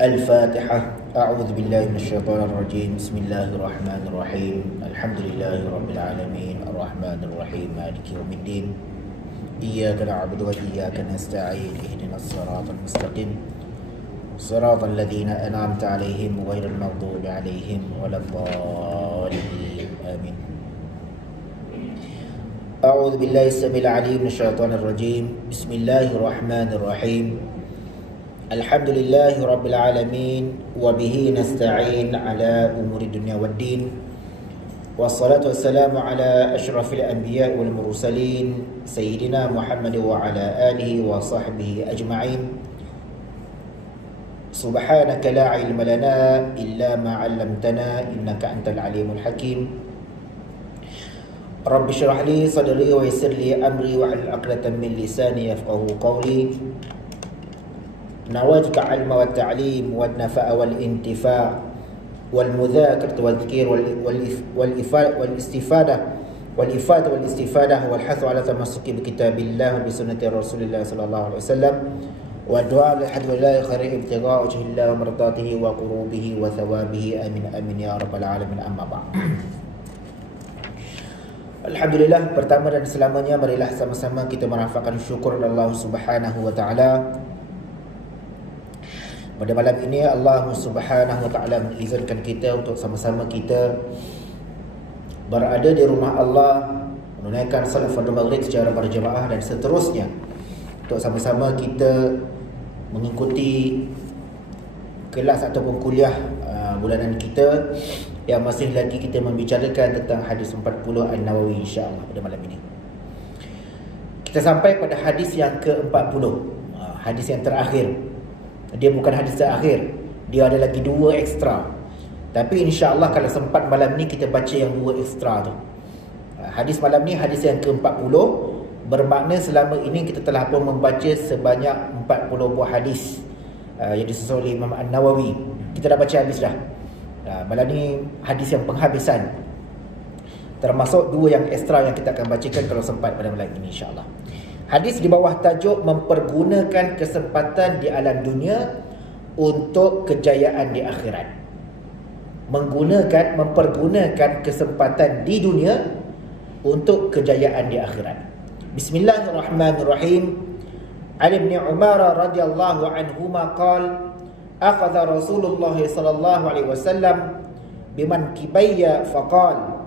الفاتحة. أعوذ بالله من الشيطان الرجيم. بسم الله الرحمن الرحيم. الحمد لله رب العالمين الرحمن الرحيم مالك يوم الدين. إياك نعبد وإياك نستعين. اهدنا الصراط المستقيم صراط الذين أنعمت عليهم غير المغضوب عليهم ولا الضالين. آمين. أعوذ بالله السميع العليم من الشيطان الرجيم. بسم الله الرحمن الرحيم. الحمد لله رب العالمين وبه نستعين على أمور الدنيا والدين، والصلاة والسلام على أشرف الأنبياء والمرسلين سيدنا محمد وعلى آله وصحبه أجمعين. سبحانك لا علم لنا إلا ما علمتنا إنك أنت العليم الحكيم. رب اشرح لي صدري ويسر لي أمري واحلل عقدة من لساني يفقهوا قولي. نويتك علم والتعليم والنفع والانتفاع والمذاكرة والذكر والاستفادة والاستفادة والحث على تمسك بكتاب الله وبسنة رسول الله صلى الله عليه وسلم والدعاء لحد الله خير ابتغاء وجه الله ومرضاته وقربه وثوابه آمين آمين يا رب العالمين. أما بعد. Alhamdulillah, pertama dan selamanya marilah sama-sama kita merafakkan syukur kepada Allah Subhanahu wa taala. Pada malam ini Allah Subhanahu wa taala mengizinkan kita untuk sama-sama kita berada di rumah Allah, menunaikan salat fardu maghrib secara berjemaah dan seterusnya untuk sama-sama kita mengikuti kelas ataupun kuliah bulanan kita yang masih lagi kita membicarakan tentang hadis 40 An-Nawawi, insya-Allah pada malam ini. Kita sampai pada hadis yang ke-40, hadis yang terakhir. Dia bukan hadis terakhir, dia ada lagi dua ekstra. Tapi insya-Allah kalau sempat malam ni kita baca yang dua ekstra tu. Hadis malam ni hadis yang ke-40, bermakna selama ini kita telah pun membaca sebanyak 40 buah hadis yang disusun oleh Imam An-Nawawi. Kita dah baca habis dah. Malam ni hadis yang penghabisan, termasuk dua yang ekstra yang kita akan bacakan kalau sempat pada malam ini, insya-Allah. Hadis di bawah tajuk mempergunakan kesempatan di alam dunia untuk kejayaan di akhirat. Mempergunakan kesempatan di dunia untuk kejayaan di akhirat. Bismillahirrahmanirrahim. Ali bin Umar radhiyallahu anhuma qala akhadha Rasulullah sallallahu alaihi wasallam biman kibayya faqala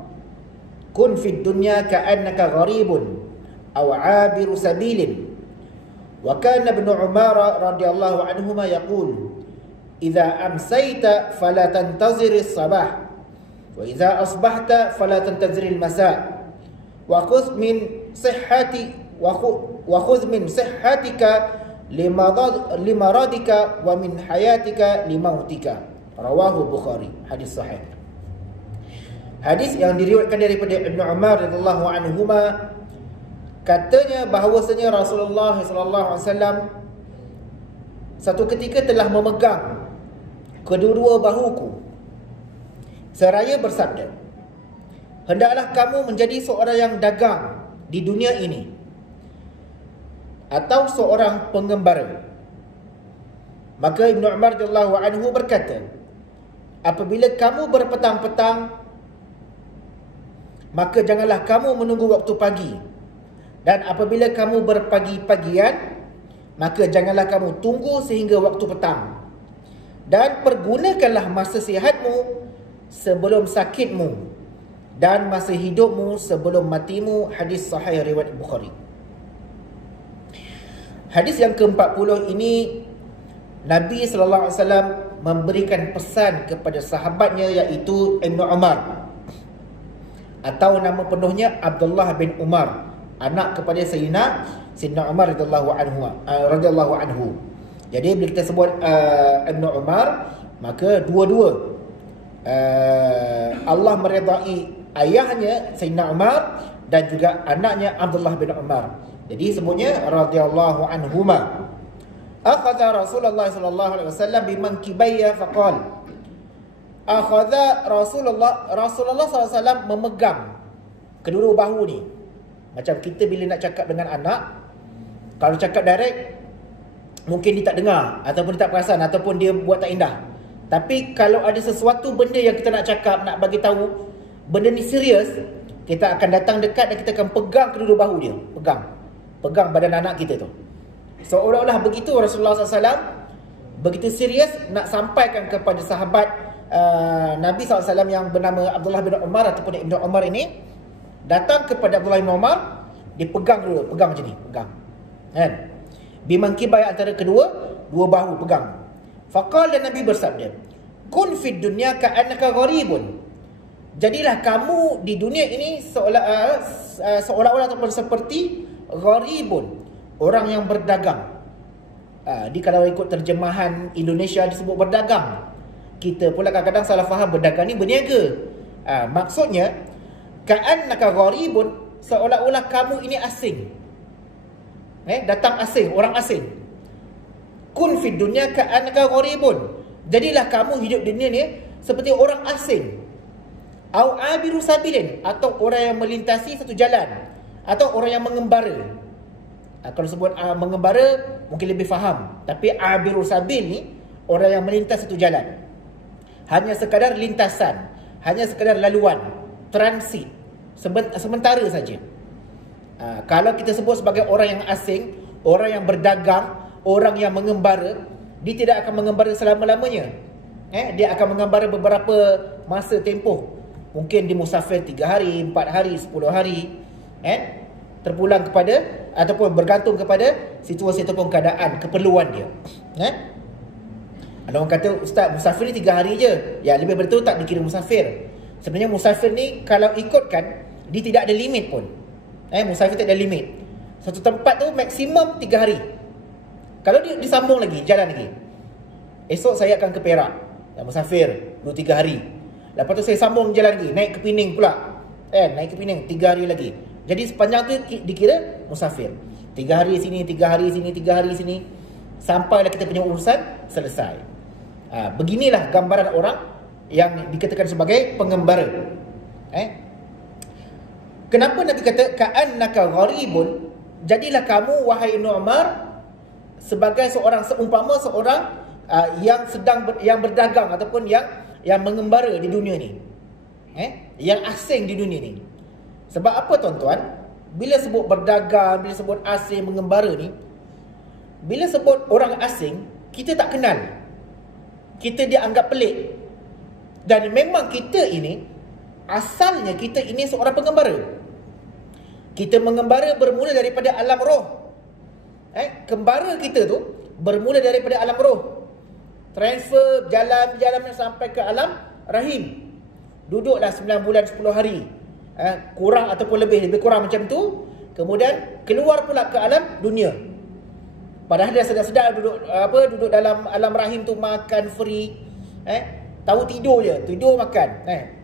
kun fid dunya ka'annaka gharibun aw 'abiru sabilin. Wa kana ibn Umar radhiyallahu anhuma yaqul idza amsayta fala tantazir as-sabah wa idza asbahta fala tantazir al-masa wa khudh min sihhatika limaradika wa min hayatika limautika. Rawahu Bukhari. Hadis sahih. Hadis yang diriwayatkan daripada Ibn Umar radhiyallahu anhuma, katanya bahawasanya Rasulullah sallallahu alaihi wasallam satu ketika telah memegang kedua-dua bahuku seraya bersabda, hendaklah kamu menjadi seorang yang dagang di dunia ini atau seorang pengembara. Maka Ibn Umar radhiyallahu anhu berkata, apabila kamu berpetang-petang, maka janganlah kamu menunggu waktu pagi, dan apabila kamu berpagi-pagian, maka janganlah kamu tunggu sehingga waktu petang, dan pergunakanlah masa sihatmu sebelum sakitmu dan masa hidupmu sebelum matimu. Hadis sahih riwayat Bukhari. Hadis yang ke-40 ini Nabi sallallahu alaihi wasallam memberikan pesan kepada sahabatnya, iaitu Ibn Umar, atau nama penuhnya Abdullah bin Umar, anak kepada Sayyidina Umar radhiyallahu anhu. Jadi bila kita sebut Ibn Umar, maka dua-dua Allah meridai ayahnya Sayyidina Umar dan juga anaknya Abdullah bin Umar. Jadi sebutnya radhiyallahu anhuma. Akhadha Rasulullah sallallahu alaihi wasallam bimankibayya faqala. Akhadha Rasulullah sallallahu alaihi wasallam memegang kedua bahu ni. Macam kita bila nak cakap dengan anak, kalau cakap direct mungkin dia tak dengar, ataupun dia tak perasan, ataupun dia buat tak indah. Tapi kalau ada sesuatu benda yang kita nak cakap, nak bagi tahu benda ni serius, kita akan datang dekat dan kita akan pegang kedua bahu dia, pegang badan anak kita tu. Seolah-olah begitu Rasulullah SAW begitu serius nak sampaikan kepada sahabat Nabi SAW yang bernama Abdullah bin Umar ataupun Ibn Umar ini. Datang kepada Abdullah bin Umar, dia pegang dulu, pegang macam ni, pegang, kan? Bimangkibai, antara dua bahu pegang. Faqal, dan Nabi bersabda, kun fid dunya ka'annaka gharibun. Jadilah kamu di dunia ini seolah-olah ataupun seperti gharibun, orang yang berdagang. Kalau ikut terjemahan Indonesia disebut berdagang. Kita pula kadang-kadang salah faham berdagang ni berniaga. Maksudnya ka'annaka gharibun, seolah-olah kamu ini asing. Datang asing, orang asing. Kun fid dunya ka'annaka gharibun. Jadilah kamu hidup dunia ni seperti orang asing. Au abiru sabilin, atau orang yang melintasi satu jalan, atau orang yang mengembara. Kalau sebut mengembara mungkin lebih faham. Tapi abiru sabil ni orang yang melintas satu jalan. Hanya sekadar lintasan, hanya sekadar laluan, transit, sementara saja. Kalau kita sebut sebagai orang yang asing, orang yang berdagang, orang yang mengembara, dia tidak akan mengembara selama-lamanya. Dia akan mengembara beberapa masa tempoh. Mungkin dia musafir 3 hari, 4 hari, 10 hari, terpulang kepada ataupun bergantung kepada situasi ataupun keadaan, keperluan dia. Ada orang kata, ustaz, musafir ni 3 hari je. Ya, lebih betul tak dikira musafir. Sebenarnya musafir ni kalau ikutkan, dia tidak ada limit pun. Musafir tak ada limit. Satu tempat tu maksimum 3 hari. Kalau dia disambung lagi, jalan lagi, esok saya akan ke Perak, musafir 2-3 hari. Lepas tu saya sambung jalan lagi, naik ke Pening pula, naik ke Pening 3 hari lagi. Jadi sepanjang tu dikira musafir. 3 hari sini, 3 hari sini, 3 hari sini, sampailah kita punya urusan selesai. Beginilah gambaran orang yang dikatakan sebagai pengembara. Kenapa Nabi kata ka'annaka gharibun? Jadilah kamu, wahai Ibn Umar, sebagai seumpama seorang yang yang berdagang ataupun yang mengembara di dunia ni, yang asing di dunia ni. Sebab apa tuan-tuan? Bila sebut berdagang, bila sebut asing, mengembara ni, bila sebut orang asing, kita tak kenal, kita dianggap pelik. Dan memang kita ini, asalnya kita ini seorang pengembara. Kita mengembara bermula daripada alam roh. Kembara kita tu bermula daripada alam roh, transfer jalan sampai ke alam rahim. Duduklah 9 bulan 10 hari, kurang ataupun lebih kurang macam tu. Kemudian keluar pula ke alam dunia. Padahal dia sedar-sedar duduk dalam alam rahim tu, makan free, tahu tidur je, tidur makan,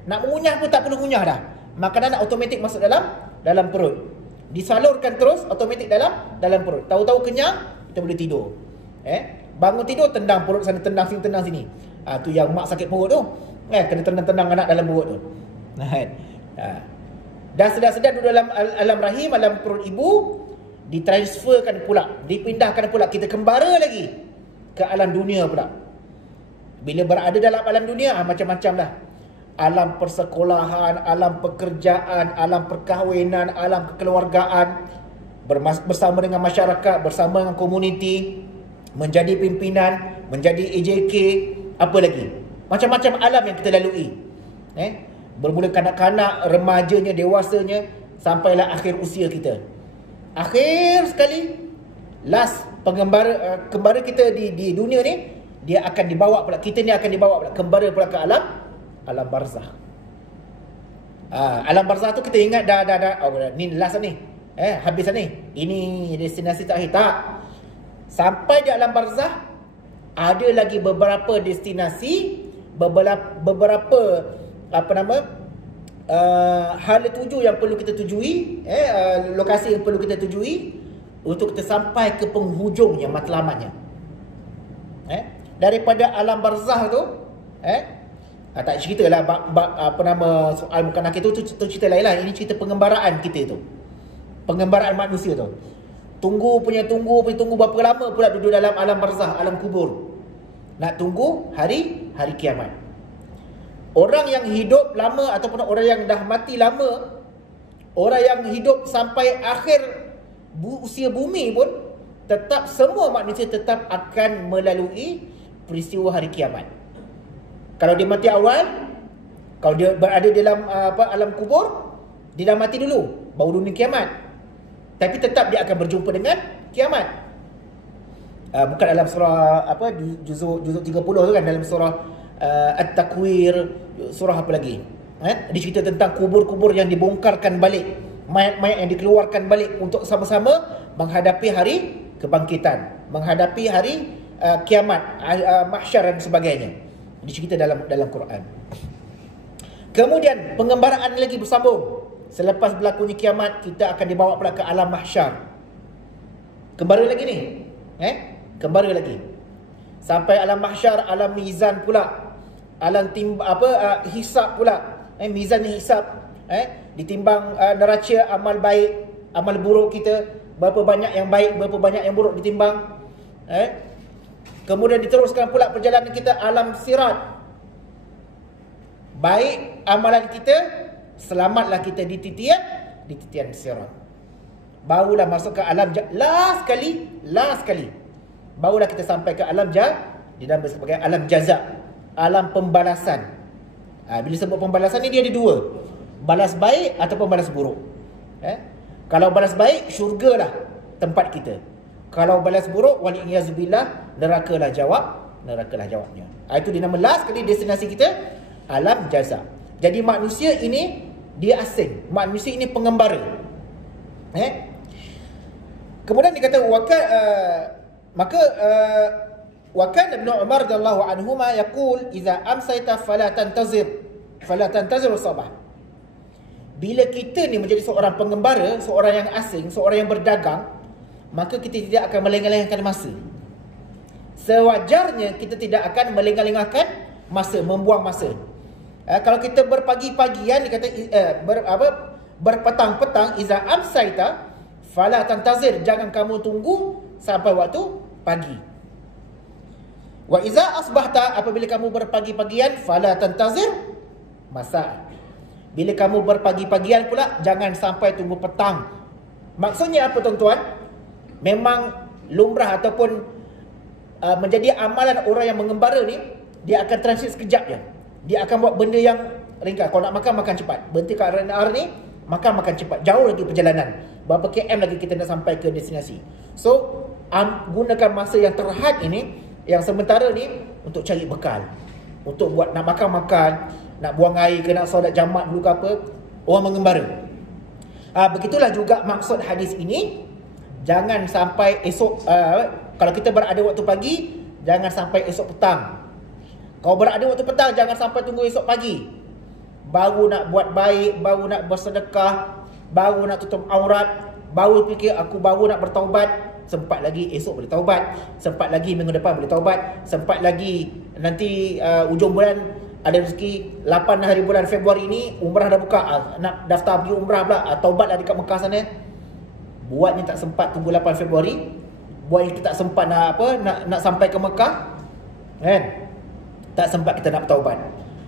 nak mengunyah pun tak perlu ngunyah dah. Makanan automatik masuk dalam perut, disalurkan terus automatik dalam perut. Tahu-tahu kenyang, kita boleh tidur. Bangun tidur, tendang perut sana, tendang sini. Tu yang mak sakit perut tu, kena tendang anak dalam perut tu. Dah sedar-sedar duduk dalam alam rahim, alam perut ibu, ditransferkan pula, dipindahkan pula, kita kembara lagi ke alam dunia pula. Bila berada dalam alam dunia, macam-macam lah. Alam persekolahan, alam pekerjaan, alam perkahwinan, alam kekeluargaan, bersama dengan masyarakat, bersama dengan komuniti, menjadi pimpinan, menjadi AJK, apa lagi, macam-macam alam yang kita lalui. Bermula kanak-kanak, remajanya, dewasanya, sampailah akhir usia kita. Akhir sekali, last kembara kita di dunia ni, dia akan dibawa pula, kita ni akan dibawa pula, kembara pula ke alam barzah. Alam barzah tu kita ingat dah ni last ni, habis ni, ini destinasi terakhir. Tak, sampai di alam barzah ada lagi beberapa destinasi, beberapa hala tuju yang perlu kita tujui, lokasi yang perlu kita tujui untuk kita sampai ke penghujungnya, matlamatnya. Daripada alam barzah tu, tak ceritalah soal muka nakir tu cerita lain lah. Ini cerita pengembaraan kita tu, pengembaraan manusia tu. Tunggu berapa lama pula duduk dalam alam barzah, alam kubur. Nak tunggu hari kiamat. Orang yang hidup lama ataupun orang yang dah mati lama, orang yang hidup sampai akhir usia bumi pun, tetap semua manusia tetap akan melalui peristiwa hari kiamat. Kalau dia mati awal, kalau dia berada dalam alam kubur, dia dah mati dulu, baru dunia kiamat. Tapi tetap dia akan berjumpa dengan kiamat. Bukan dalam surah juzuk 30 tu kan, dalam surah At-Takwir, surah apa lagi? Dia cerita tentang kubur-kubur yang dibongkarkan balik, mayat-mayat yang dikeluarkan balik untuk sama-sama menghadapi hari kebangkitan, menghadapi hari kiamat, mahsyar dan sebagainya. Dicerita dalam Quran. Kemudian pengembaraan lagi bersambung. Selepas berlakunya kiamat, kita akan dibawa pula ke alam mahsyar. Kembara lagi ni. Kembara lagi. Sampai alam mahsyar, alam mizan pula. Alam hisab pula. Mizan ni hisab. Ditimbang neraca amal baik, amal buruk kita. Berapa banyak yang baik, berapa banyak yang buruk ditimbang. Kemudian diteruskan pula perjalanan kita alam sirat. Baik amalan kita, selamatlah kita di titian sirat. Barulah masuk ke alam last kali. Barulah kita sampai ke alam dinamakan sebagai alam jaza, alam pembalasan. Bila sebut pembalasan ni dia ada dua. Balas baik ataupun balas buruk. Kalau balas baik, syurgalah tempat kita. Kalau balas buruk, waliyazubillah, nerakalah jawabnya. Itu dinama last kali destinasi kita, alam jaza. Jadi manusia ini dia asing, manusia ini pengembara. Kemudian dikata wakan Ibn Umar radhiyallahu anhuma yaqul idza amsayta fala tantazir sabah. Bila kita ni menjadi seorang pengembara, seorang yang asing, seorang yang berdagang, maka kita tidak akan melengah-lengahkan masa. Sewajarnya kita tidak akan melengah-lengahkan masa, membuang masa. Kalau kita berpagi-pagian, dikata berpetang-petang, iza amsaita fala tantazir, jangan kamu tunggu sampai waktu pagi. Wa iza asbahta, apabila kamu berpagi-pagian, fala tantazir masa. Bila kamu berpagi-pagian pula, jangan sampai tunggu petang. Maksudnya apa tuan-tuan? Memang lumrah ataupun menjadi amalan orang yang mengembara ni, dia akan transit sekejap je. Dia akan buat benda yang ringkas. Kalau nak makan cepat. Berhenti kat RNR ni, makan cepat. Jauh lagi perjalanan. Berapa KM lagi kita nak sampai ke destinasi. So, gunakan masa yang terhad ini, yang sementara ni, untuk cari bekal. Untuk buat nak makan, nak buang air ke, nak solat jamak dulu ke apa. Orang mengembara. Begitulah juga maksud hadis ini. Jangan sampai esok, kalau kita berada waktu pagi, jangan sampai esok petang. Kalau berada waktu petang, jangan sampai tunggu esok pagi. Baru nak buat baik, baru nak bersedekah, baru nak tutup aurat, baru fikir aku baru nak bertaubat. Sempat lagi esok boleh taubat, sempat lagi minggu depan boleh taubat, sempat lagi nanti ujung bulan ada rezeki 8 hari bulan Februari ni umrah dah buka, nak daftar pergi umrah pula, taubatlah dekat Mekah sana. Buatnya tak sempat tunggu 8 Februari, buatnya kita tak sempat nak sampai ke Mekah, kan? Tak sempat kita nak bertaubat.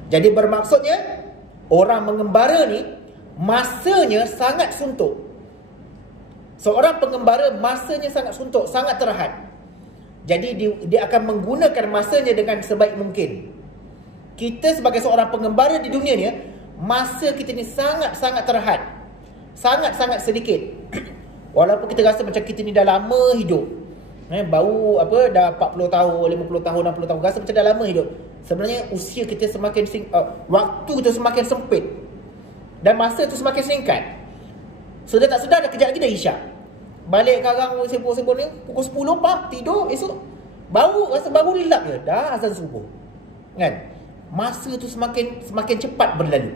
Jadi bermaksudnya orang mengembara ni masanya sangat suntuk. Seorang pengembara masanya sangat suntuk, sangat terhad. Jadi dia akan menggunakan masanya dengan sebaik mungkin. Kita sebagai seorang pengembara di dunia ni, masa kita ni sangat-sangat terhad. Sangat-sangat sedikit. Walaupun kita rasa macam kita ni dah lama hidup, baru dah 40 tahun, 50 tahun, 60 tahun, rasa macam dah lama hidup. Sebenarnya usia kita semakin waktu kita semakin sempit dan masa tu semakin singkat. Sudah tak sedar dah kejap lagi dah isyak. Balik karang sibuk-sibuk ni pukul 10 tidur, esok baru lelap je dah azan subuh. Kan? Masa tu semakin cepat berlalu.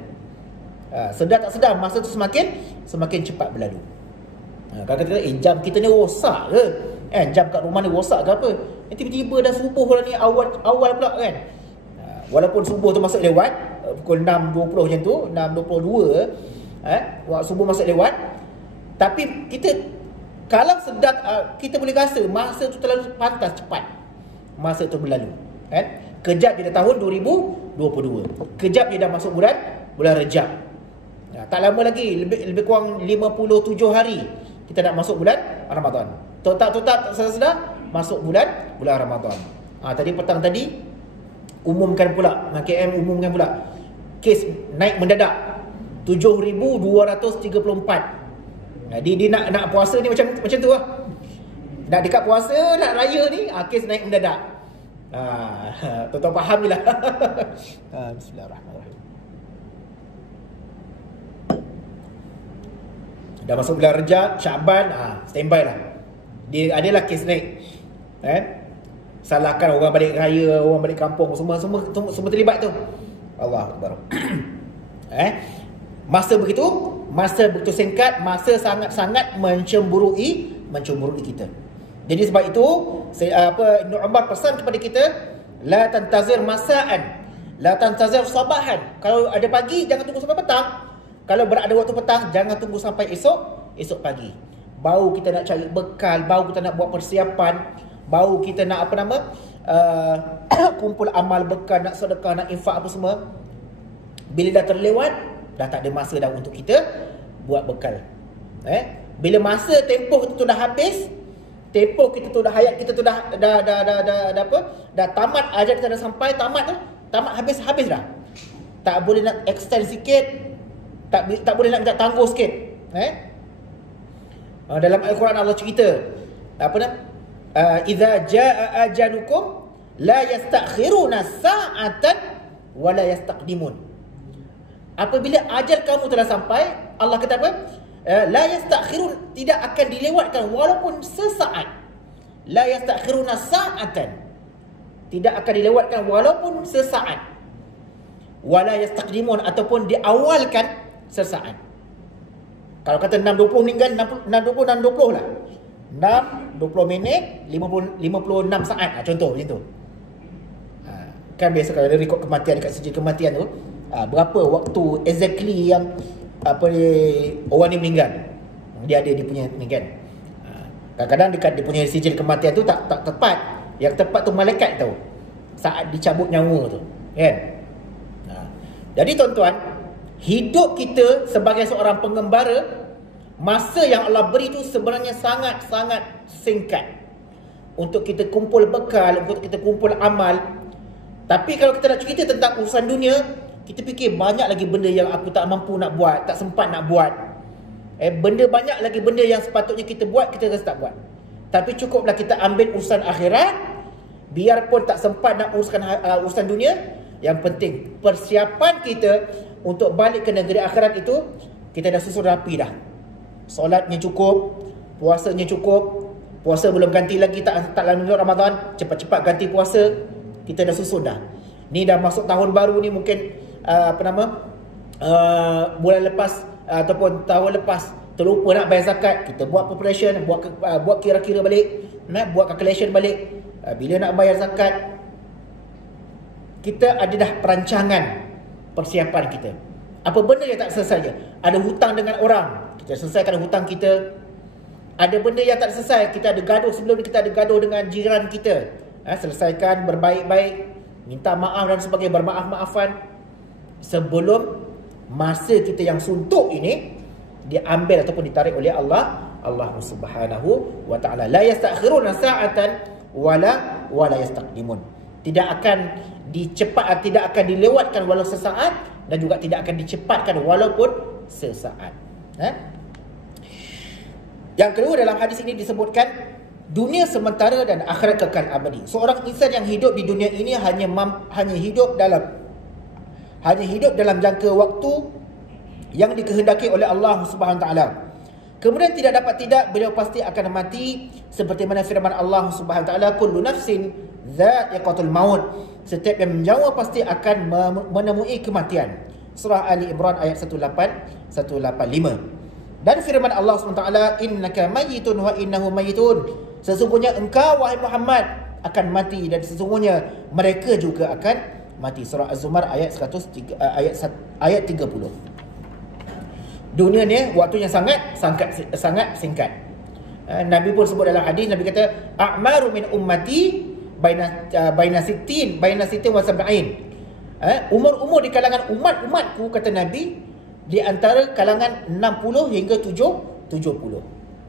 Sedar tak sedar masa tu semakin cepat berlalu. Kalau kata jam kita ni rosak ke? Jam kat rumah ni rosak ke apa? Tiba-tiba dah subuh lah ni, awal pula kan. Walaupun subuh tu masuk lewat pukul 6.20 macam tu, 6.22 waktu subuh masuk lewat, tapi kita Kalau sedar, kita boleh rasa masa tu terlalu pantas cepat. Masa tu berlalu. Kan? Kejap dia dah tahun 2022. Kejap dia dah masuk bulan Rejab. Tak lama lagi, lebih kurang 57 hari kita nak masuk bulan Ramadan. Tetap sedar masuk bulan Ramadan. Tadi petang tadi umumkan pula, KM umumkan pula kes naik mendadak 7,234. Dia nak puasa ni macam tu lah. Nak dekat puasa, nak raya ni, kes naik mendadak. Tuan-tuan faham ni lah. Bismillahirrahmanirrahim. Dah masuk bulan Rejab, Syaban, standby lah. Dia adalah kes naik. Salahkan orang balik raya, orang balik kampung, semua terlibat tu. Allah Akbar. Masa begitu singkat, masa sangat-sangat mencemburui kita. Jadi sebab itu Ibn Umar pesan kepada kita, la tantazir masa'an, la tantazir sabahan. Kalau ada pagi jangan tunggu sampai petang. Kalau berada waktu petang jangan tunggu sampai esok pagi. Baru kita nak cari bekal, baru kita nak buat persiapan, baru kita nak kumpul amal bekal, nak sedekah, nak infak apa semua. Bila dah terlewat, dah tak ada masa dah untuk kita buat bekal. Bila masa tempoh itu tu dah habis, tempoh kita tu dah, hayat kita tu dah tamat, ajar kita dah sampai tamat habis dah. Tak boleh nak extend sikit, tak boleh nak minta tangguh sikit. Dalam Al-Quran Allah cerita idza jaa ajalukum la yastakhiruna sa'atan wa la yastaqdimun. Apabila ajal kamu telah sampai, Allah kata apa? La yastakhirun, tidak akan dilewatkan walaupun sesaat. La yastakhiruna sa'atan, tidak akan dilewatkan walaupun sesaat. Wa la yastaqdimun, ataupun diawalkan sesaat. Kalau kata 6.20 ni kan 6.20 lah. 6.20 minit 56 saat. Contoh macam tu. Kan biasa kalau ada rekod kematian dekat sijil kematian tu, berapa waktu exactly yang orang ni meninggal. Dia ada dia punya ni kan. Kadang-kadang dekat dia punya sijil kematian tu tak tepat. Yang tepat tu malaikat tahu saat dicabut nyawa tu, kan? Jadi tuan-tuan, hidup kita sebagai seorang pengembara, masa yang Allah beri tu sebenarnya sangat-sangat singkat untuk kita kumpul bekal, untuk kita kumpul amal. Tapi kalau kita nak cerita tentang urusan dunia, kita fikir banyak lagi benda yang aku tak mampu nak buat, tak sempat nak buat. Banyak lagi benda yang sepatutnya kita buat, kita rasa tak buat. Tapi cukuplah kita ambil urusan akhirat, biarpun tak sempat nak uruskan urusan dunia. Yang penting persiapan kita untuk balik ke negeri akhirat itu kita dah susun rapi dah. Solatnya cukup, puasanya cukup. Puasa belum ganti lagi, tak lalu Ramadan, cepat-cepat ganti puasa. Kita dah susun dah. Ni dah masuk tahun baru ni, mungkin bulan lepas ataupun tahun lepas terlupa nak bayar zakat, kita buat preparation, buat kira-kira balik, buat calculation balik. Bila nak bayar zakat, kita ada dah perancangan persiapan kita. Apa benda yang tak selesai? Ada hutang dengan orang, kita selesaikan hutang kita. Ada benda yang tak selesai, kita ada gaduh sebelum ni, kita ada gaduh dengan jiran kita, selesaikan berbaik-baik, minta maaf dan sebagainya, bermaaf-maafan sebelum masa kita yang suntuk ini diambil ataupun ditarik oleh Allah Subhanahu wa taala. La yastakhiruna sa'atan wala yastaqdimun. Tidak akan dilewatkan walau sesaat, dan juga tidak akan dicepatkan walaupun sesaat. Yang kedua, dalam hadis ini disebutkan dunia sementara dan akhirat kekal abadi. Seorang insan yang hidup di dunia ini hanya hidup dalam jangka waktu yang dikehendaki oleh Allah Subhanahu taala. Kemudian tidak beliau pasti akan mati, seperti mana firman Allah Subhanahu taala, kullu nafsin dha'iqatul maut. Setiap yang menyawa pasti akan menemui kematian. Surah Ali Imran ayat 185. Dan firman Allah SWT, innaka mayyitun wa innahum mayyitun. Sesungguhnya engkau wahai Muhammad akan mati, dan sesungguhnya mereka juga akan mati. Surah Az-Zumar ayat 30. Dunia ni waktunya sangat singkat. Nabi pun sebut dalam hadis, Nabi kata a'maru min ummati baina sittin wa sab'in. Umur-umur di kalangan umatku, kata Nabi, di antara kalangan 60 hingga 70.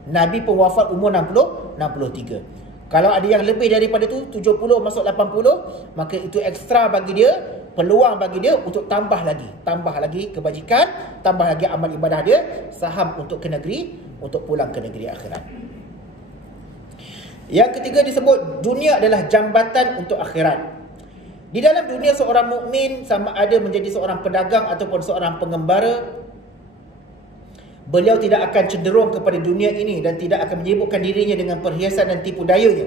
Nabi pun wafat umur 63. Kalau ada yang lebih daripada tu, 70 masuk 80, maka itu ekstra bagi dia, peluang bagi dia untuk tambah lagi kebajikan, tambah lagi amal ibadah dia, saham untuk ke negeri, untuk pulang ke negeri akhirat. Yang ketiga disebut dunia adalah jambatan untuk akhirat. Di dalam dunia seorang mukmin sama ada menjadi seorang pedagang ataupun seorang pengembara, beliau tidak akan cenderung kepada dunia ini dan tidak akan menyibukkan dirinya dengan perhiasan dan tipu dayanya.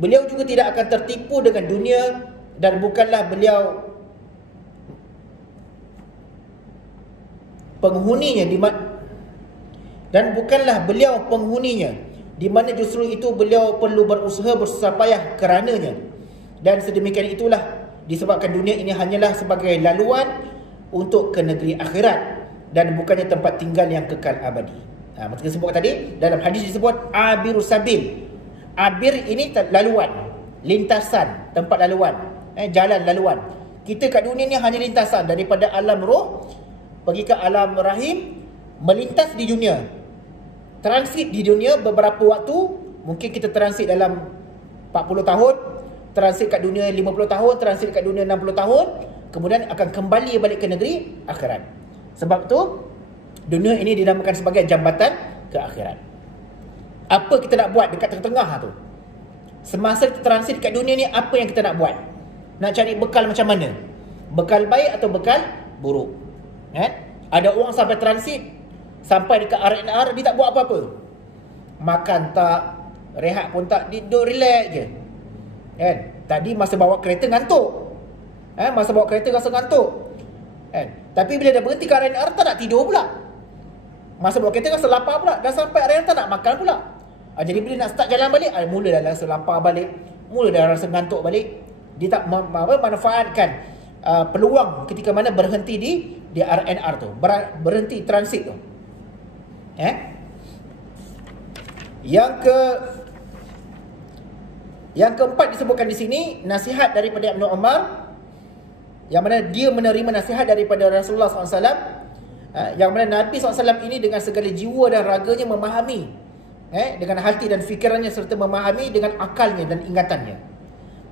Beliau juga tidak akan tertipu dengan dunia dan bukanlah beliau penghuninya di mana justru itu beliau perlu berusaha bersusah payah kerananya. Dan sedemikian itulah disebabkan dunia ini hanyalah sebagai laluan untuk ke negeri akhirat dan bukannya tempat tinggal yang kekal abadi. Macam disebut tadi, dalam hadis disebut abirus sabil. Abir ini laluan, lintasan, tempat laluan, jalan laluan. Kita kat dunia ni hanya lintasan daripada alam roh pergi ke alam rahim, melintas di dunia, transit di dunia beberapa waktu. Mungkin kita transit dalam 40 tahun, transit kat dunia 50 tahun, transit kat dunia 60 tahun, kemudian akan kembali balik ke negeri akhirat. Sebab tu dunia ini dinamakan sebagai jambatan ke akhirat. Apa kita nak buat dekat tengah-tengah tu? Semasa kita transit kat dunia ni, apa yang kita nak buat? Nak cari bekal macam mana? Bekal baik atau bekal buruk? Ada orang sampai transit, sampai dekat R&R, dia tak buat apa-apa. Makan tak, rehat pun tak, dia duduk relax je. Tadi masa bawa kereta ngantuk, masa bawa kereta rasa ngantuk, tapi bila dah berhenti ke R&R, tak nak tidur pula. Masa bawa kereta rasa lapar pula. Dah sampai R&R tak nak makan pula. Jadi bila nak start jalan balik, mula dah rasa lapar balik, mula dah rasa ngantuk balik. Dia tak manfaatkan peluang ketika mana berhenti di R&R tu, berhenti transit tu. Yang keempat disebutkan di sini, nasihat daripada Ibnu Umar, yang mana dia menerima nasihat daripada Rasulullah SAW, yang mana Nabi SAW ini dengan segala jiwa dan raganya memahami, dengan hati dan fikirannya, serta memahami dengan akalnya dan ingatannya.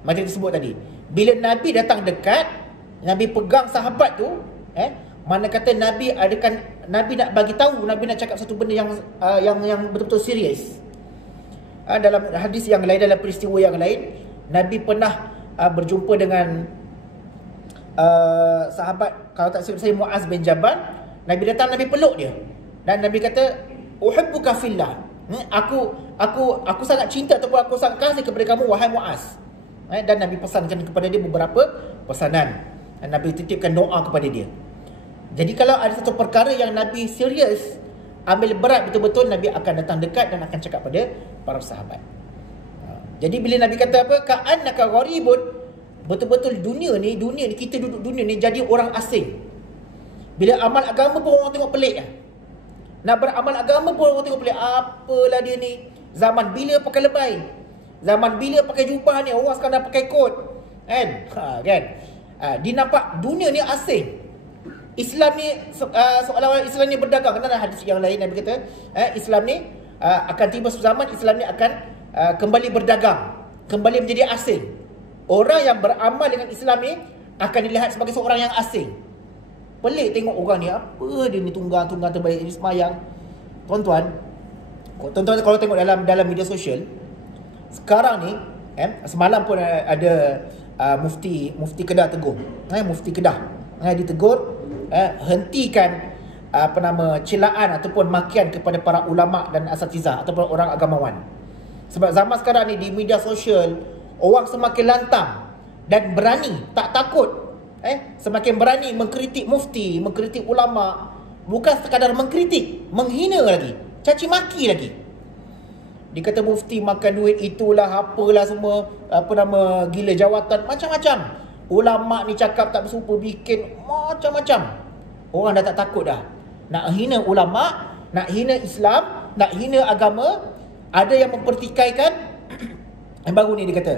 Macam disebut tadi, bila Nabi datang dekat, Nabi pegang sahabat tu, mana kata Nabi nak bagi tahu, Nabi nak cakap satu benda yang betul-betul serius. Dalam hadis yang lain, dalam peristiwa yang lain, Nabi pernah berjumpa dengan sahabat, kalau tak silap saya, Muaz bin Jabal. Nabi datang, Nabi peluk dia, dan Nabi kata, uhibbuka fillah, aku sangat cinta ataupun aku sangat kasih kepada kamu, wahai Muaz. Dan Nabi pesankan kepada dia beberapa pesanan, dan Nabi titipkan doa kepada dia. Jadi kalau ada satu perkara yang Nabi serius, ambil berat betul-betul, Nabi akan datang dekat dan akan cakap pada para sahabat. Jadi bila Nabi kata apa, ka'annaka gharibun, betul-betul dunia ni, kita duduk dunia ni jadi orang asing. Bila amal agama pun orang tengok pelik lah. Nak beramal agama pun orang tengok pelik. Apalah dia ni, zaman bila pakai lebay, zaman bila pakai jubah ni, orang sekarang dah pakai kot, kan? Dia nampak dunia ni asing. Islam ni seolah-olah Islam ni berdagang. Kerana hadis yang lain Nabi kata, Islam ni akan tiba suatu zaman, Islam ni akan kembali berdagang, kembali menjadi asing. Orang yang beramal dengan Islam ni akan dilihat sebagai seorang yang asing. Pelik tengok orang ni, apa dia ni tunggang terbaik ni semayang. Tuan-tuan kalau tengok dalam media sosial sekarang ni, semalam pun ada mufti Kedah tegur, mufti Kedah ditegur, hentikan celaan ataupun makian kepada para ulama dan asatizah ataupun orang agamawan. Sebab zaman sekarang ni di media sosial, orang semakin lantang dan berani, tak takut, semakin berani mengkritik mufti, mengkritik ulama. Bukan sekadar mengkritik, menghina lagi, caci maki lagi. Dia kata mufti makan duit itulah, apalah semua, gila jawatan, macam-macam. Ulama ni cakap tak bersupa, bikin macam-macam. Orang dah tak takut dah. Nak hina ulama, nak hina Islam, nak hina agama, ada yang mempertikaikan yang baru ni dia kata,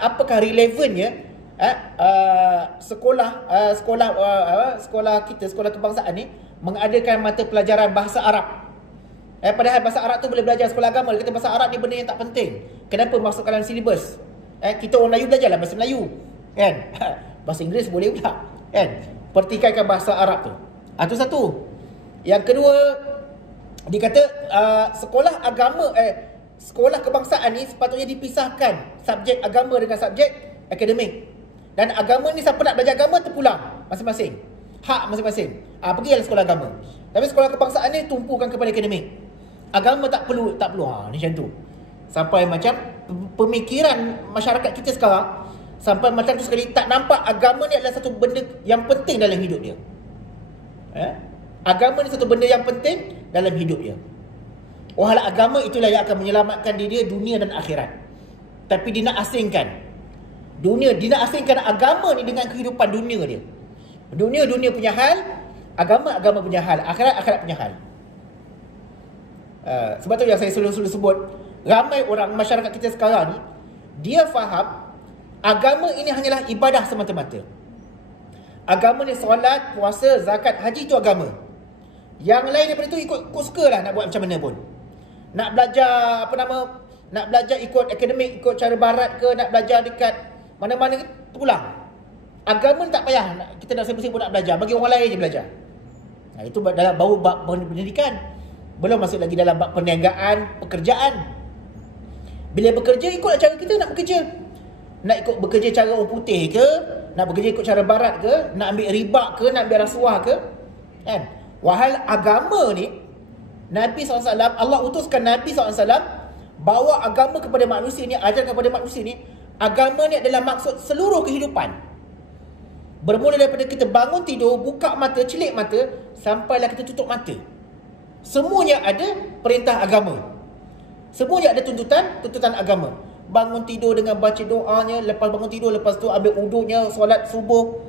apakah relevannya sekolah kita, sekolah kebangsaan ni mengadakan mata pelajaran bahasa Arab. Padahal bahasa Arab tu boleh belajar sekolah agama. Dia kata bahasa Arab ni benda yang tak penting. Kenapa masukkan dalam silibus? Kita orang Melayu belajarlah bahasa Melayu, kan? Bahasa Inggeris boleh pula, kan? Pertikaikan bahasa Arab tu. Itu satu. Yang kedua, dia kata sekolah agama, sekolah kebangsaan ni sepatutnya dipisahkan subjek agama dengan subjek akademik. Dan agama ni, siapa nak belajar agama terpulang masing-masing, hak masing-masing. Pergilah sekolah agama. Tapi sekolah kebangsaan ni tumpukan kepada akademik. Agama tak perlu. Ni macam tu. Sampai macam pemikiran masyarakat kita sekarang, sampai macam tu sekali tak nampak agama ni adalah satu benda yang penting dalam hidup dia. Agama ni satu benda yang penting dalam hidup dia. Wahala agama itulah yang akan menyelamatkan diri dia dunia dan akhirat. Tapi dia nak asingkan dunia, dia nak asingkan agama ni dengan kehidupan dunia dia. Dunia punya hal, agama punya hal, akhirat punya hal. Sebab tu yang saya selalu sebut, ramai orang masyarakat kita sekarang ni, dia faham agama ini hanyalah ibadah semata-mata. Agama ni solat, puasa, zakat, haji tu agama. Yang lain daripada tu ikut suka lah nak buat macam mana pun. Nak belajar nak belajar ikut akademik, ikut cara barat ke, nak belajar dekat mana-mana ke, pulang. Agama ni tak payah kita nak sibuk-sibuk nak belajar, bagi orang lain je belajar. Itu dalam bau bab pendidikan. Belum masuk lagi dalam bab perniagaan, pekerjaan. Bila bekerja, ikutlah cara kita nak bekerja. Nak ikut bekerja cara orang putih ke, nak bekerja ikut cara barat ke, nak ambil riba ke, nak ambil rasuah ke, kan? Wahal agama ni, Nabi SAW, Allah utuskan Nabi SAW bawa agama kepada manusia ni, ajar kepada manusia ni. Agama ni adalah maksud seluruh kehidupan. Bermula daripada kita bangun tidur, buka mata, celik mata, sampailah kita tutup mata. Semuanya ada perintah agama. Semuanya ada tuntutan agama. Bangun tidur dengan baca doanya, lepas bangun tidur, lepas tu ambil wudunya, solat subuh,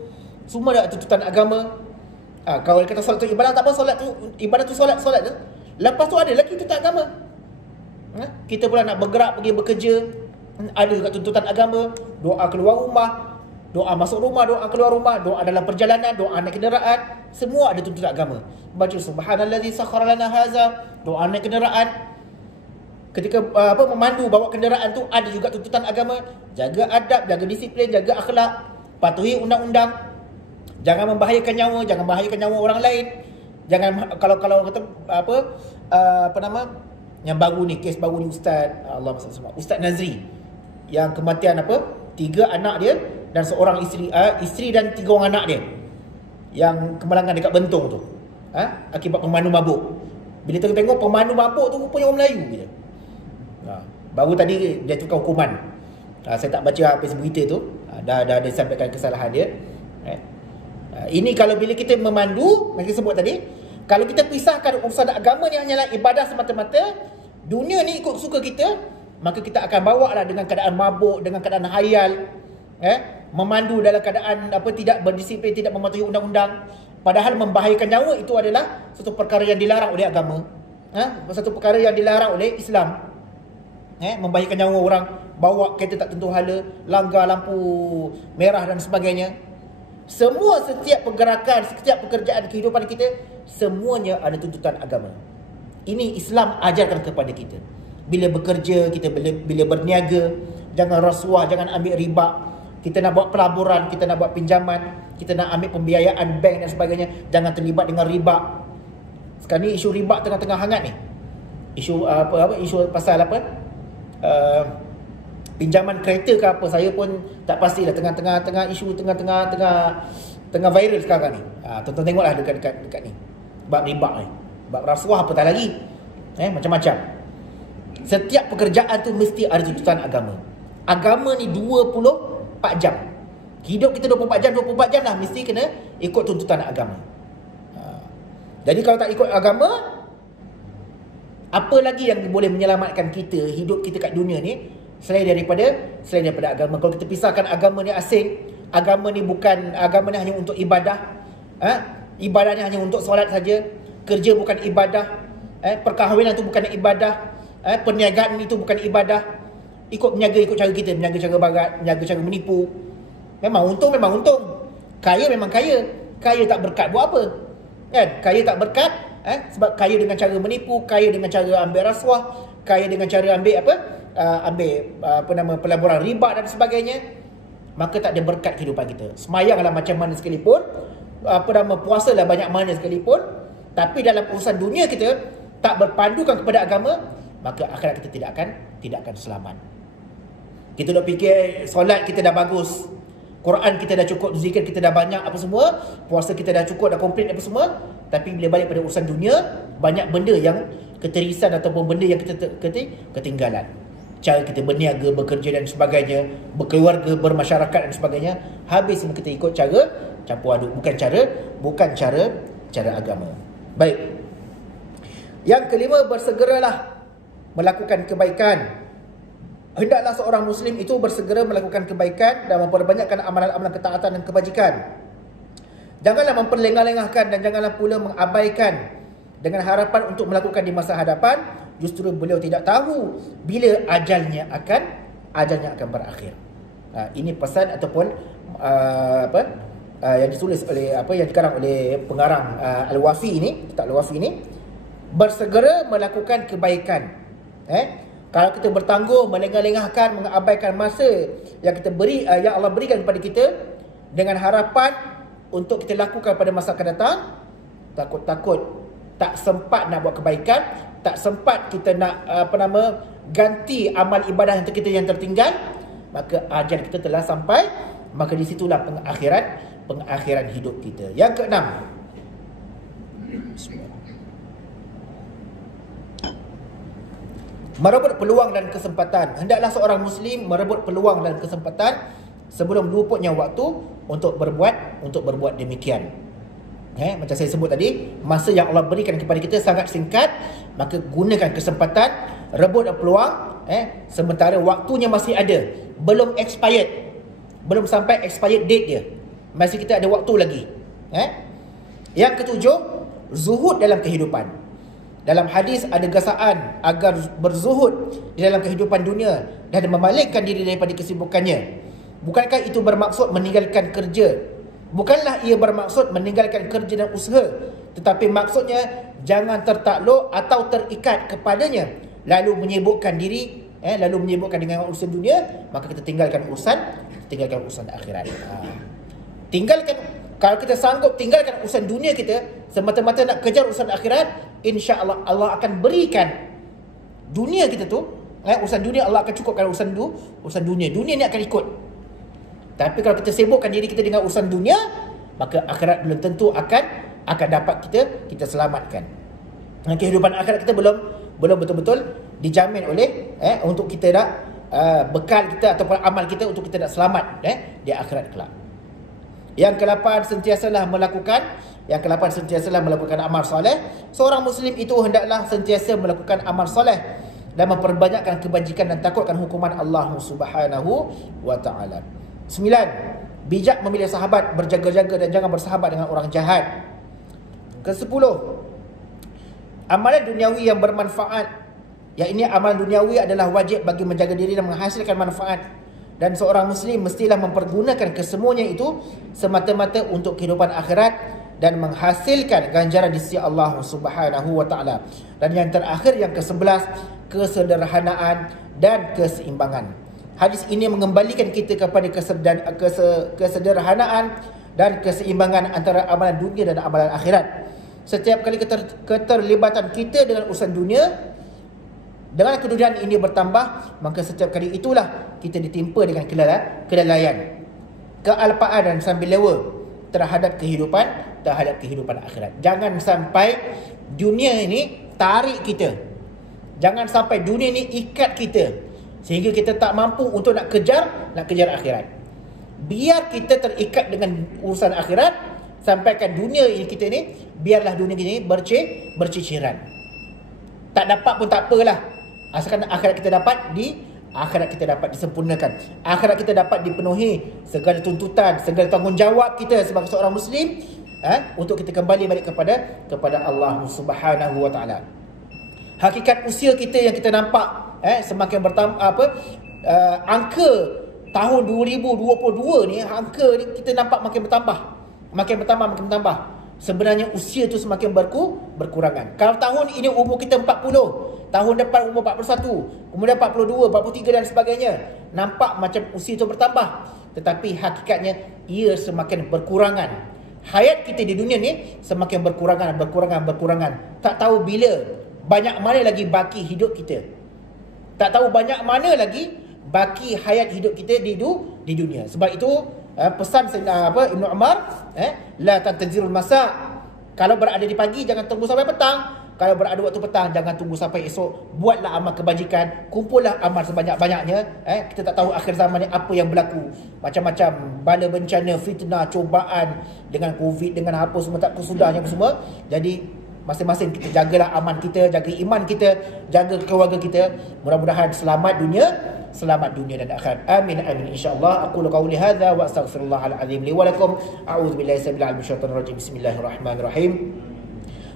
semua ada tuntutan agama. Kalau kata solat tu ibadah, tak apa, solat tu ibadah tu solat tu. Lepas tu ada lagi tuntutan agama. Kita pula nak bergerak pergi bekerja, ada juga tuntutan agama. Doa keluar rumah, doa masuk rumah, doa keluar rumah, doa dalam perjalanan, doa naik kenderaan, semua ada tuntutan agama. Baca subhanallazi sakhkhara lana haza, doa naik kenderaan. Ketika memandu bawa kenderaan tu ada juga tuntutan agama. Jaga adab, jaga disiplin, jaga akhlak, patuhi undang-undang. Jangan membahayakan nyawa, jangan membahayakan nyawa orang lain. Jangan kalau kata yang baru ni, kes baru ni Ustaz Nazri yang kematian 3 anak dia dan seorang isteri dan 3 orang anak dia yang kemalangan dekat Bentong tu, akibat pemandu mabuk. Bila tengok pemandu mabuk tu rupanya orang Melayu je. Baru tadi dia tukar hukuman. Saya tak baca habis berita tu. Dah disampaikan kesalahan dia. Ini kalau bila kita memandu, macam sebut tadi, kalau kita pisahkan urusan agama ni hanyalah ibadah semata-mata, dunia ni ikut suka kita, maka kita akan bawa lah dengan keadaan mabuk, dengan keadaan hayal, memandu dalam keadaan tidak berdisiplin, tidak mematuhi undang-undang. Padahal membahayakan nyawa itu adalah satu perkara yang dilarang oleh agama, satu perkara yang dilarang oleh Islam. Membahayakan nyawa orang, bawa kereta tak tentu hala, langgar lampu merah dan sebagainya. Setiap pergerakan, setiap pekerjaan kehidupan kita, semuanya ada tuntutan agama. Ini Islam ajarkan kepada kita. Bila bekerja, kita bila berniaga, jangan rasuah, jangan ambil riba. Kita nak buat pelaburan, kita nak buat pinjaman, kita nak ambil pembiayaan bank dan sebagainya, jangan terlibat dengan riba. Sekarang ni isu riba tengah-tengah hangat ni. Isu isu pasal pinjaman kereta ke apa, saya pun tak pastilah. Tengah isu tengah viral sekarang ni. Tonton tengoklah dekat ni. Bab riba ni. Bab rasuah apa tak lagi. Macam-macam. Setiap pekerjaan tu mesti ada tuntutan agama. Agama ni 24 jam. Hidup kita 24 jam lah mesti kena ikut tuntutan agama. Jadi kalau tak ikut agama, apa lagi yang boleh menyelamatkan kita, hidup kita kat dunia ni selain daripada agama? Kalau kita pisahkan agama ni asing, agama ni hanya untuk ibadah, ibadah ni hanya untuk solat saja, kerja bukan ibadah, perkahwinan itu bukan ibadah, perniagaan itu bukan ibadah. Ikut cara kita, berniaga cara barat, berniaga cara menipu. Memang untung, kaya memang kaya tak berkat buat apa, kan? Kaya tak berkat, sebab kaya dengan cara menipu, kaya dengan cara ambil rasuah, kaya dengan cara ambil pelaburan riba dan sebagainya, maka tak ada berkat kehidupan kita. Semayanglah macam mana sekalipun, puasalah banyak mana sekalipun, tapi dalam urusan dunia kita tak berpandukan kepada agama, maka akhirat kita tidak akan selamat. Kita dah fikir solat kita dah bagus, Quran kita dah cukup, zikir kita dah banyak apa semua, puasa kita dah cukup, dah komplit apa semua, tapi bila balik pada urusan dunia, banyak benda yang keterisan ataupun benda yang kita ketinggalan. Cara kita berniaga, bekerja dan sebagainya, berkeluarga, bermasyarakat dan sebagainya, habis semua kita ikut cara campur aduk, bukan cara agama. Baik. Yang kelima, bersegeralah melakukan kebaikan. Hendaklah seorang Muslim itu bersegera melakukan kebaikan dan memperbanyakkan amalan-amalan ketaatan dan kebajikan. Janganlah memperlengah-lengahkan dan janganlah pula mengabaikan dengan harapan untuk melakukan di masa hadapan. Justru beliau tidak tahu bila ajalnya akan berakhir. Ini pesan ataupun yang ditulis oleh yang dikarang oleh pengarang Al-Wafi ini, kitab Al-Wafi ini, bersegera melakukan kebaikan. Kalau kita bertangguh, melengah-lengahkan, mengabaikan masa yang kita yang Allah berikan kepada kita dengan harapan untuk kita lakukan pada masa akan datang, takut-takut tak sempat nak buat kebaikan, tak sempat kita nak ganti amal ibadah kita yang tertinggal, maka ajal kita telah sampai, maka di situlah pengakhiran hidup kita. Yang keenam, merebut peluang dan kesempatan. Hendaklah seorang Muslim merebut peluang dan kesempatan sebelum luputnya waktu untuk berbuat demikian. Macam saya sebut tadi, masa yang Allah berikan kepada kita sangat singkat, maka gunakan kesempatan, rebut peluang, sementara waktunya masih ada, belum expired, belum sampai expired date dia, masih kita ada waktu lagi. Yang ketujuh, zuhud dalam kehidupan. Dalam hadis ada gasaan agar berzuhud di dalam kehidupan dunia dan memalingkan diri daripada kesibukannya. Bukankah itu bermaksud meninggalkan kerja? Bukanlah ia bermaksud meninggalkan kerja dan usaha, tetapi maksudnya jangan tertakluk atau terikat kepadanya, lalu menyibukkan diri, dengan urusan dunia, maka kita tinggalkan urusan akhirat. Kalau kita sanggup tinggalkan urusan dunia kita semata-mata nak kejar urusan akhirat, insya-Allah Allah akan berikan dunia kita tu, urusan dunia Allah akan cukupkan urusan dunia. Dunia ni akan ikut. Tapi kalau kita sibukkan diri kita dengan urusan dunia, maka akhirat belum tentu akan dapat kita selamatkan. Kehidupan akhirat kita belum betul-betul dijamin oleh untuk kita nak bekal kita ataupun amal kita untuk kita nak selamat di akhirat kelak. Yang ke-8, sentiasalah melakukan amal soleh. Seorang Muslim itu hendaklah sentiasa melakukan amal soleh dan memperbanyakkan kebajikan dan takutkan hukuman Allah Subhanahu wa ta'ala. 9. Bijak memilih sahabat, berjaga-jaga dan jangan bersahabat dengan orang jahat. Ke-10. Amalan duniawi yang bermanfaat. Yang ini amalan duniawi adalah wajib bagi menjaga diri dan menghasilkan manfaat. Dan seorang Muslim mestilah mempergunakan kesemuanya itu semata-mata untuk kehidupan akhirat dan menghasilkan ganjaran di sisi Allah Subhanahu wa ta'ala. Dan yang terakhir, yang ke-11, kesederhanaan dan keseimbangan. Hadis ini mengembalikan kita kepada kesederhanaan dan keseimbangan antara amalan dunia dan amalan akhirat. Setiap kali keterlibatan kita dengan urusan dunia, dengan kedudukan ini bertambah, maka setiap kali itulah kita ditimpa dengan kelalaian, kealpaan dan sambil lewa terhadap kehidupan akhirat. Jangan sampai dunia ini tarik kita. Jangan sampai dunia ini ikat kita sehingga kita tak mampu untuk nak kejar akhirat. Biar kita terikat dengan urusan akhirat, sampaikan dunia ini kita ni, biarlah dunia ini berciciran. Tak dapat pun tak apalah, asalkan akhirat kita dapat disempurnakan. Akhirat kita dapat dipenuhi segala tuntutan, segala tanggungjawab kita sebagai seorang Muslim untuk kita kembali balik kepada Allah Subhanahu wa taala. Hakikat usia kita yang kita nampak semakin bertambah, angka tahun 2022 ni, angka ni kita nampak makin bertambah. Sebenarnya usia tu semakin berkurangan. Kalau tahun ini umur kita 40, tahun depan umur 41, kemudian 42, 43 dan sebagainya, nampak macam usia tu bertambah, tetapi hakikatnya ia semakin berkurangan. Hayat kita di dunia ni semakin berkurangan. Tak tahu bila, banyak mana lagi baki hidup kita. Tak tahu banyak mana lagi baki hayat hidup kita di dunia. Sebab itu pesan Ibnu Umar, la tantazirul masa. Kalau berada di pagi jangan tunggu sampai petang. Kalau berada waktu petang jangan tunggu sampai esok. Buatlah amal kebajikan, kumpullah amal sebanyak-banyaknya. Kita tak tahu akhir zaman ni apa yang berlaku. Macam-macam bala bencana, fitnah, cubaan dengan Covid, dengan apa semua tak kesudahnya semua. Jadi masing-masing kita jagalah aman kita, jaga iman kita, jaga keluarga kita. Mudah-mudahan selamat dunia dan akhirat. Amin insyaallah. Aqulu qawli hadza wa astaghfirullahal azim li wa lakum. A'udzu billahi samil syaitanir rajim. Bismillahirrahmanirrahim.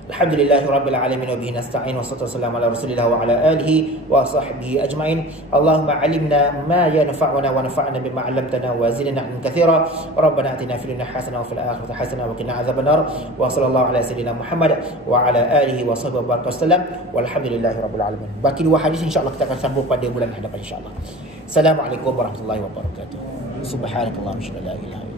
Alhamdulillahi rabbil alamin wa bihi nasta'in wassalatu wassalamu ala rasulillah wa ala alihi wa sahbihi ajma'in. Allahumma 'allimna ma yanfa'una wa nafa'na bima 'allamtana wa zidna 'ilman katsira. Rabbana atina fid dunya hasanah wa fil akhirati hasanah wa qina adzabannar. Wa sallallahu ala sayyidina Muhammad wa ala alihi wa sahbihi wa baraka wasallam. Walhamdulillahi rabbil alamin. Baki dua hadis insyaallah kita akan sambung pada bulan hadapan insyaallah. Assalamualaikum warahmatullahi wabarakatuh. Subhanakallahumma wa bihamdika la ilaha illa anta